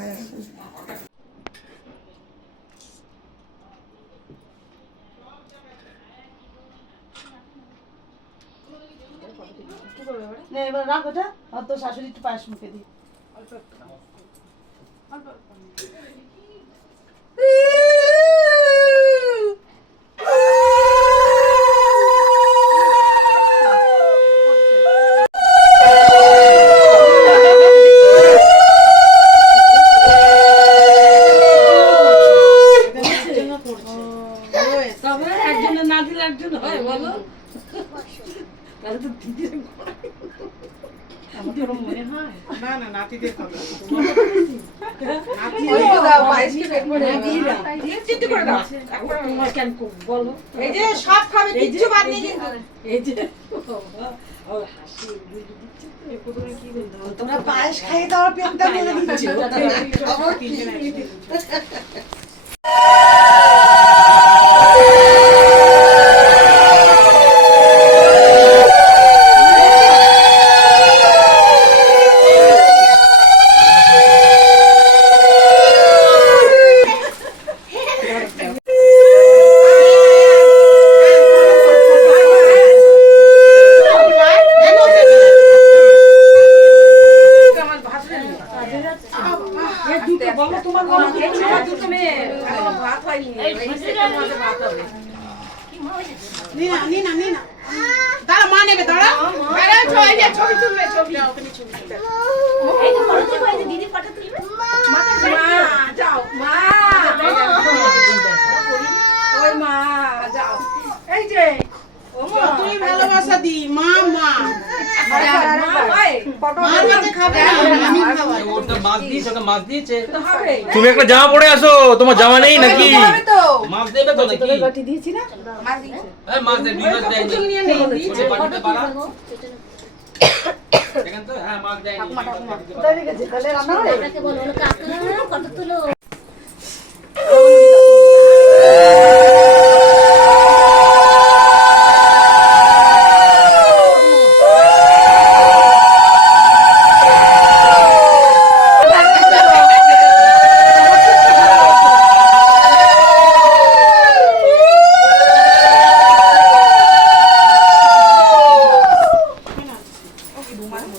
দেখা যাচ্ছে নে এবার রাখ ওটা। তোর শাশুড়ি একটু পায়েস মুখে দি। একজনের না দিলে একজন হয় বলো তাহলে তো দিদির আমার তোর মনে হয় না না নাতিদের কথা তোমার কেন বলো এই যে সব খাবে কিচ্ছু বাদ নেই কিন্তু। এই যে বাবা, ওর হাসি বুঝি দিচ্ছে তো, এ প্রথমে কি বলতো? তোমরা পায়েস খাইয়ে দেওয়ার দিচ্ছ। ভাত হয়নি। নিনা নিনা নিনা দাঁড়া মা নেবে দাঁড়া দাঁড়া ছবি তুলবে ছবি ওখানে ছবি তুলবে যাও মা ওই মা যাও এই যে যতই ভালোবাসা দি মা মা তুমি একটা জামা পরে আসো তোমার জামা নেই নাকি? মাছ দেবে তো নাকি? বাটি দিয়েছি না? হ্যাঁ মাছ তো হ্যাঁ মাছ দেয়নি। তাহলে রান্না হবে?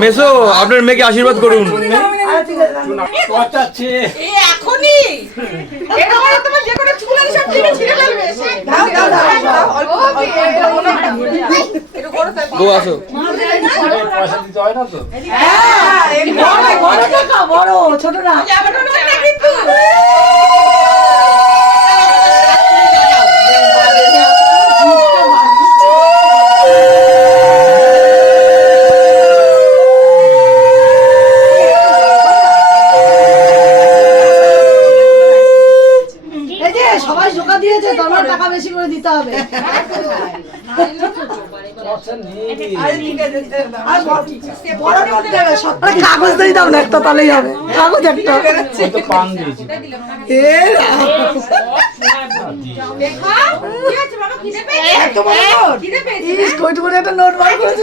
মেসো আপনার মেয়েকে আশীর্বাদ করুন। পচাচ্ছে। এই এখনই? আসো। পয়সা দিতে হয় না তো? হ্যাঁ বড় বড় টাকা বড় ছোট না কিন্তু সবাই জোকা দিয়েছে তোমার টাকা বেশি করে দিতে হবে আর বড়- বড় নোট দেবে সব- আরে কাগজ দিয়ে দাও না একটা তাহলেই হবে। কাগজ একটা। একটা নোট বার করেছে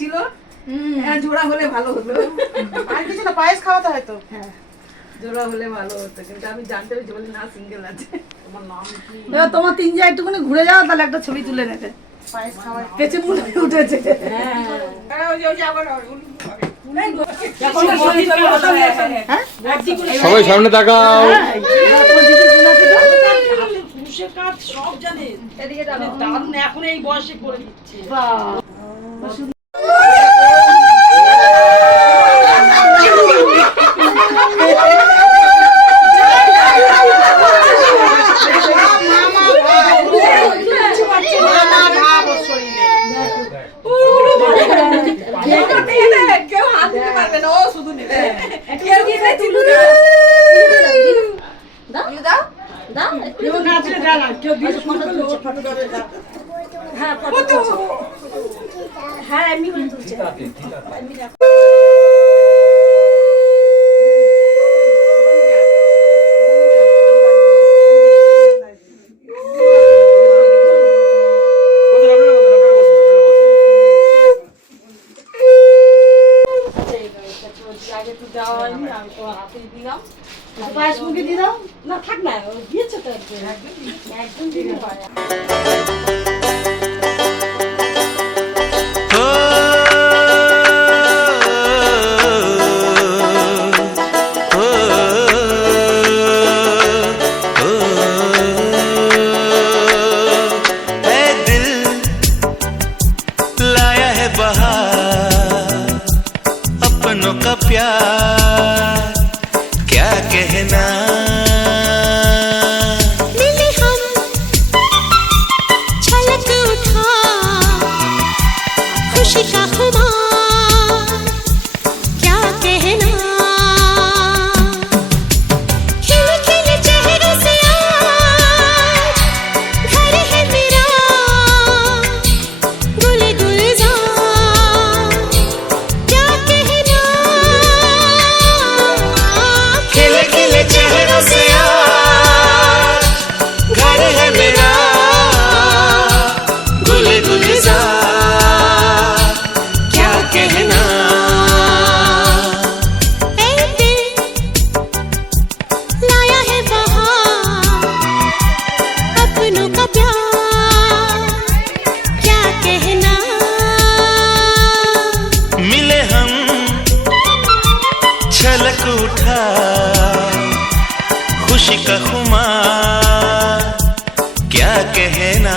ছিল হ্যাঁ জোড়া হলে ভালো হতো আর কিছু না পায়েস খাওয়াতে হয়তো জোড়া হলে ভালো হতো কিন্তু আমি জানতে পেরেছি বলি না সিঙ্গেল আছে তোমার নাম কি তোমার তিন যা একটুখানি ঘুরে যাও তাহলে একটা ছবি তুলে নেবে পায়েস পেছন উঠেছে হ্যাঁ ওই যে ওই যে আবার হয়ে। হ্যাঁ? সবাই সামনে তাকাও সব জানে মানে এখন এই বয়সে করে দিচ্ছে মামা ভাব ওর শরীরে। কেউ হাত দিতে পারবে না ও শুধু নেবে কেউ নাচলে যা না কেউ দিয়ে শুরু করলে ও ফটো করে যা। আগে তো যাওয়া হয়নি আমি তোমার হাতে দিলাম পায়েস মুখে দিয়ে দাও। না থাক না দিয়েছে তো একজন একজন দিলে হয়। प्यार। না।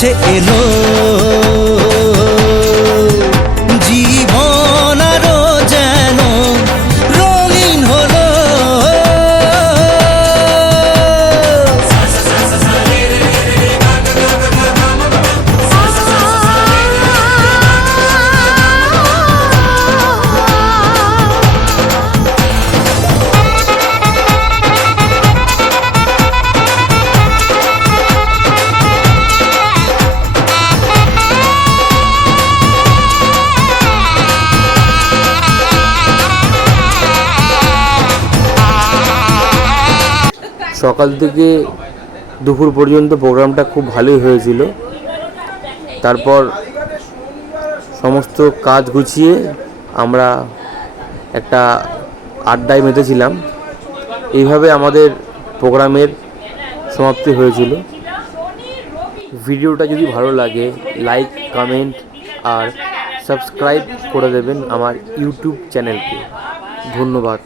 কাছে এলো। সকাল থেকে দুপুর পর্যন্ত প্রোগ্রামটা খুব ভালোই হয়েছিল। তারপর সমস্ত কাজ গুছিয়ে আমরা একটা আড্ডায় মেতেছিলাম। এইভাবে আমাদের প্রোগ্রামের সমাপ্তি হয়েছিল। ভিডিওটা যদি ভালো লাগে লাইক কমেন্ট আর সাবস্ক্রাইব করে দেবেন আমার ইউটিউব চ্যানেলকে ধন্যবাদ।